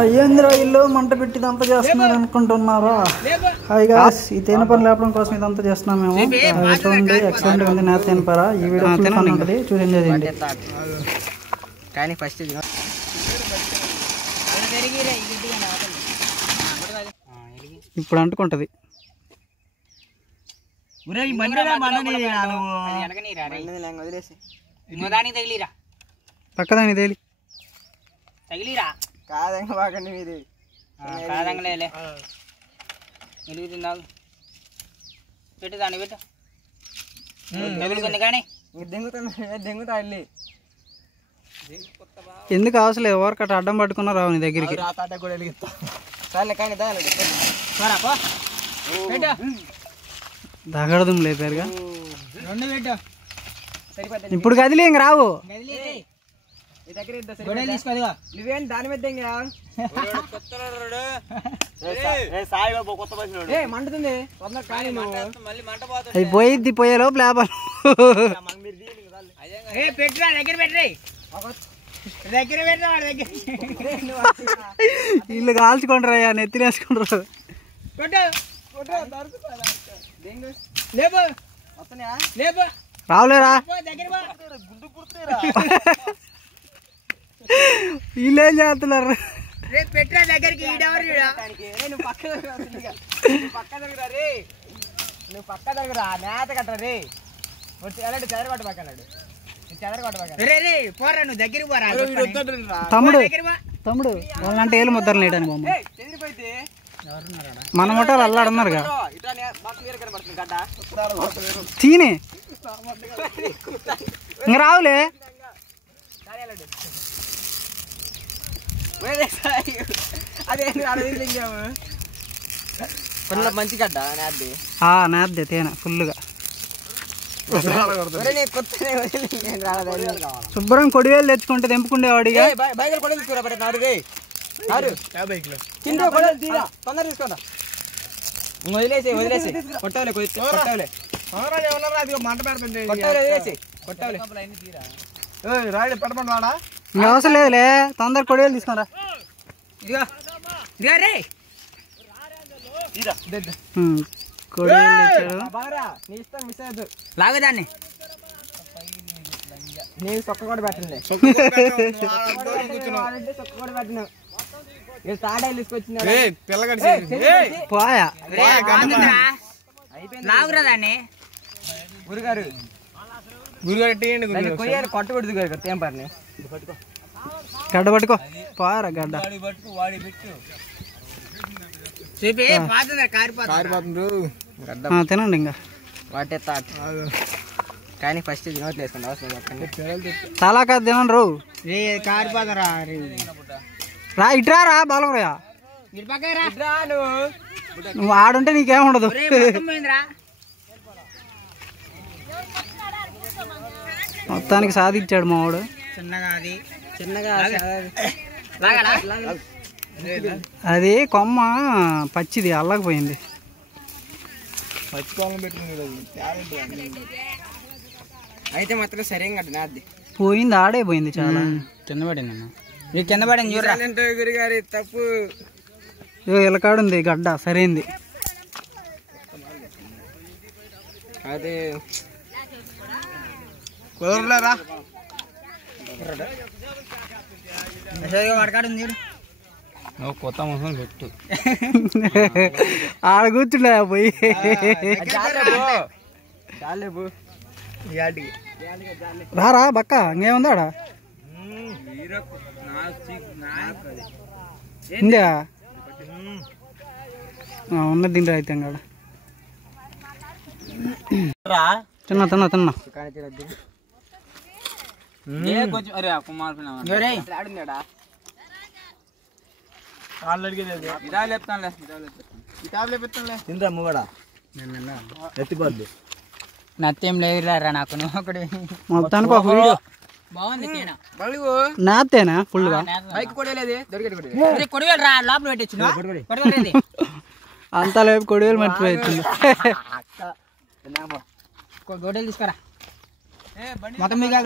ఏంద్రా ఇల్లు మంట పెట్టి ఇదంతా చేస్తున్నారు అనుకుంటున్నారా? హాయ్ గాయ్స్, ఈ తేనె పని లేపడం కోసం ఇదంతా చేస్తున్నాం మేము. చూడండి, ఎక్సలెంట్ గా ఉంది నేత తేనె పర. ఈ వీడియో ఉంటుంది, చూడండి. కానీ ఫస్ట్ ఇప్పుడు అంటుకుంటది. పక్కదాని తేలి తగిలిరా కాదంగా బాగండి మీరు కాదంగలే వెలుగుతుందాగు పెట్టు దాన్ని పెట్టు తగులుకుంది కానీ దెంగుతా వెళ్ళి ఎందుకు అవసరం లేదు. ఎవరికి అట్లా అడ్డం పట్టుకున్నా రావు నీ దగ్గరికి. కూడా వెలిగిస్తా సరే కానీ దగడదుం లేపారుగా. ఇప్పుడు కదిలి ఇంక రావు. నువ్వేంటి దాని మీద మండుతుంది అది పోయిద్ది, పోయేలోపు లేపాలి. పెట్టురా దగ్గర పెట్టరే దగ్గర పెట్టరా వీళ్ళు కాల్చుకుంటారు, అయ్యా నెత్తినేసుకుంటారు. రావులేరా వీళ్ళేం చేస్తున్నారు? పెట్టరా దగ్గరికి నువ్వు పక్క దగ్గర నేత కట్టరా రే అలాంటి చెదరగొట్టబాకన్నాడు పోరా నువ్వు దగ్గరికి పోరా. తమ్ముడు వాళ్ళంటే ఏళ్ళు ముద్దరు లేడని బొమ్మ మన మొట్టాలు అల్లాడున్నారుగా. తీనే ఇంక రావులే. మంచి గడ్డ నేద్దే తేనె ఫుల్గా శుభ్రం కొడివేలు తెచ్చుకుంటే తెంపుకుండేవాడిగా. వదిలేసి కొట్టవలే కొట్టవలే అవసరం లేదులే, తొందర కొడివేలు తీసుకురా. లాగదాన్ని నేను సొక్క కూడా పెట్టండి పోయా లాగురా దాన్ని గురుగారు కొయ్యారు కొట్టకూడదు గారు తేంపర్ని గడ్డ పట్టుకో పోయారా గడ్డ తినండి ఇంకా వాటే కానీ ఫస్ట్ నోట్లు వేసుకోండి అవసరం తలా కాదు తినండి రావు కారిపోతారా రా ఇట్రా రా బాలవరయ్య నువ్వు ఆడుంటే నీకేముండదు. మొత్తానికి సాధించాడు మావాడు. అది కొమ్మ పచ్చిది అల్లకపోయింది. అయితే మాత్రం సరేగా నాది పోయింది, ఆడే పోయింది చాలా. కింద పడింది అన్న, మీకు కింద పడింది చూడండి గురిగారి తప్పు. ఇలకాడుంది గడ్డ సరైంది. అదే కుదరలేరా వాడకాడు చూడు కొత్త మొహం పెట్టు ఆడ కూర్చుండే పోయి రారా బక్క ఇంకేముంది ఆడ ఇందా ఉన్నది తింటా అయితే కాడ తిన్నా తిన్నా తిన్నా నత్యం లేదురా నాకు మొత్తానికి ఒక వీడియో బాగుంది. నాతేనా ఫుల్ గా బైక్ కొడలేదు కొడవేలు రా లోపల పెట్టచ్చు అంతా లేపు కొడివేలు మర్చిపోయింది. గొడవలు తీసుకురా మొత్తం మీకు